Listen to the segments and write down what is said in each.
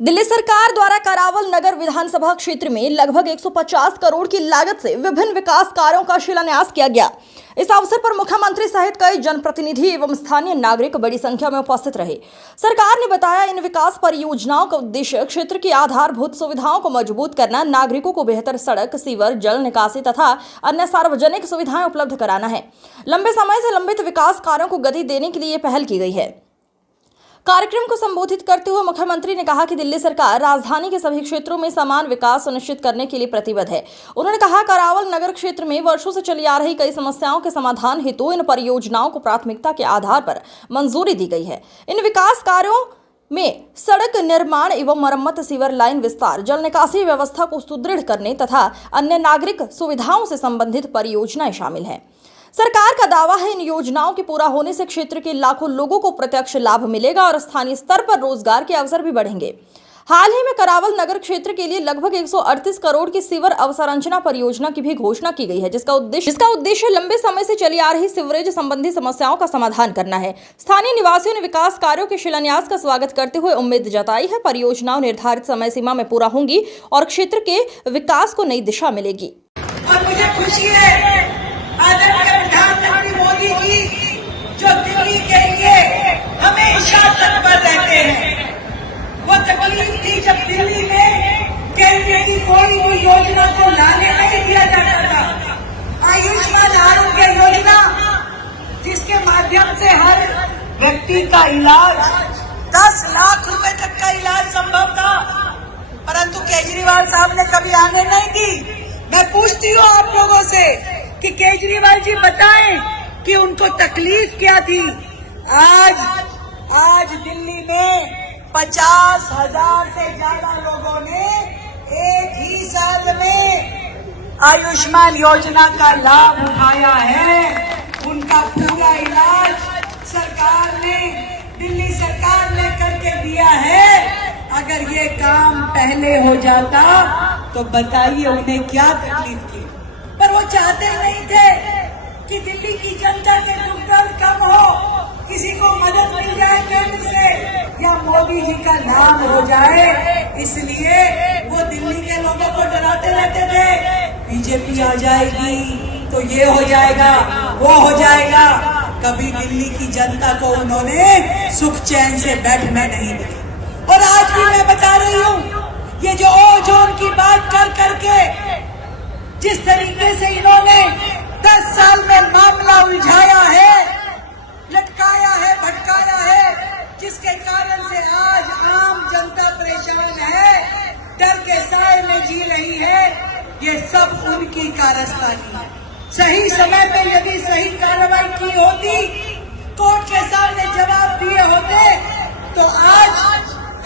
दिल्ली सरकार द्वारा करावल नगर विधानसभा क्षेत्र में लगभग 150 करोड़ की लागत से विभिन्न विकास कार्यों का शिलान्यास किया गया। इस अवसर पर मुख्यमंत्री सहित कई जनप्रतिनिधि एवं स्थानीय नागरिक बड़ी संख्या में उपस्थित रहे। सरकार ने बताया, इन विकास परियोजनाओं का उद्देश्य क्षेत्र की आधारभूत सुविधाओं को मजबूत करना, नागरिकों को बेहतर सड़क, सीवर, जल निकासी तथा अन्य सार्वजनिक सुविधाएं उपलब्ध कराना है। लंबे समय से लंबित विकास कार्यों को गति देने के लिए पहल की गई है। कार्यक्रम को संबोधित करते हुए मुख्यमंत्री ने कहा कि दिल्ली सरकार राजधानी के सभी क्षेत्रों में समान विकास सुनिश्चित करने के लिए प्रतिबद्ध है। उन्होंने कहा, करावल नगर क्षेत्र में वर्षों से चली आ रही कई समस्याओं के समाधान हेतु इन परियोजनाओं को प्राथमिकता के आधार पर मंजूरी दी गई है। इन विकास कार्यों में सड़क निर्माण एवं मरम्मत, सीवर लाइन विस्तार, जल निकासी व्यवस्था को सुदृढ़ करने तथा अन्य नागरिक सुविधाओं से संबंधित परियोजनाएं शामिल हैं। सरकार का दावा है, इन योजनाओं के पूरा होने से क्षेत्र के लाखों लोगों को प्रत्यक्ष लाभ मिलेगा और स्थानीय स्तर पर रोजगार के अवसर भी बढ़ेंगे। हाल ही में करावल नगर क्षेत्र के लिए लगभग 138 करोड़ की सीवर अवसंरचना परियोजना की भी घोषणा की गई है, जिसका उद्देश्य लंबे समय से चली आ रही सीवरेज संबंधी समस्याओं का समाधान करना है। स्थानीय निवासियों ने विकास कार्यों के शिलान्यास का स्वागत करते हुए उम्मीद जताई है, परियोजनाओं निर्धारित समय सीमा में पूरा होंगी और क्षेत्र के विकास को नई दिशा मिलेगी। और मुझे खुशी है आदरणीय प्रधानमंत्री मोदी जी जो दिल्ली के लिए हमेशा तत्पर रहते हैं। वो तकलीफ थी जब दिल्ली में केंद्र की कोई भी योजना को लाने नहीं दिया जाता था। आयुष्मान आरोग्य योजना, जिसके माध्यम से हर व्यक्ति का इलाज 10 लाख रुपए तक का इलाज संभव था, परंतु केजरीवाल साहब ने कभी आने नहीं दी। मैं पूछती हूँ आप लोगों से कि केजरीवाल जी बताएं कि उनको तकलीफ क्या थी। आज दिल्ली में 50,000 से ज्यादा लोगों ने एक ही साल में आयुष्मान योजना का लाभ उठाया है। उनका पूरा इलाज दिल्ली सरकार ने करके दिया है। अगर ये काम पहले हो जाता तो बताइए उन्हें क्या तकलीफ थी। पर वो चाहते नहीं थे कि दिल्ली की जनता के दुख दर्द कम हो, किसी को मदद मिल जाए केंद्र से या मोदी जी का नाम हो जाए। इसलिए वो दिल्ली के लोगों को डराते रहते थे, बीजेपी आ जाएगी तो ये हो जाएगा, वो हो जाएगा। कभी दिल्ली की जनता को उन्होंने सुख चैन से बैठना नहीं दिया। और आज भी मैं बता रही हूँ, ये जो ओजोन की बात कर करके जिस तरीके से इन्होंने 10 साल में मामला उलझाया है, लटकाया है, भटकाया है, जिसके कारण से आज आम जनता परेशान है, डर के साए में जी रही है, ये सब उनकी कारस्तानी है। सही समय पे यदि सही कार्रवाई की होती, कोर्ट के सामने जवाब दिए होते, तो आज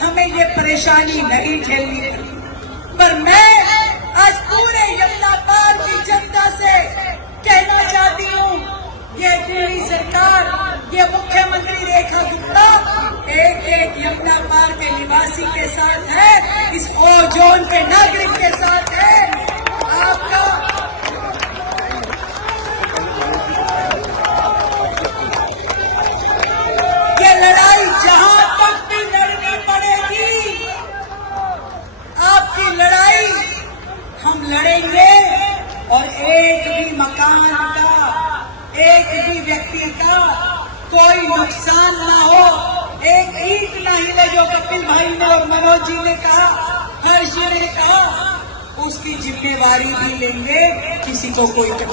हमें ये परेशानी नहीं झेलनी पड़ती। पर मैं आज पूरे यमुना पार की जनता से कहना चाहती हूँ, ये दिल्ली सरकार, ये मुख्यमंत्री रेखा गुप्ता एक यमुना पार के निवासी के साथ है, इस ओजोन के नागरिक के साथ है। आपका ये लड़ाई जहां तक भी लड़नी पड़ेगी, आपकी लड़ाई हम लड़ेंगे और एक भी मकान का, एक भी व्यक्ति का कोई नुकसान ना हो, एक ईंट ना हिले, जो कपिल भाई ने और मनोज जी ने कहा, हर्ष जी ने कहा, उसकी जिम्मेवारी भी लेंगे, किसी को कोई तकलीफ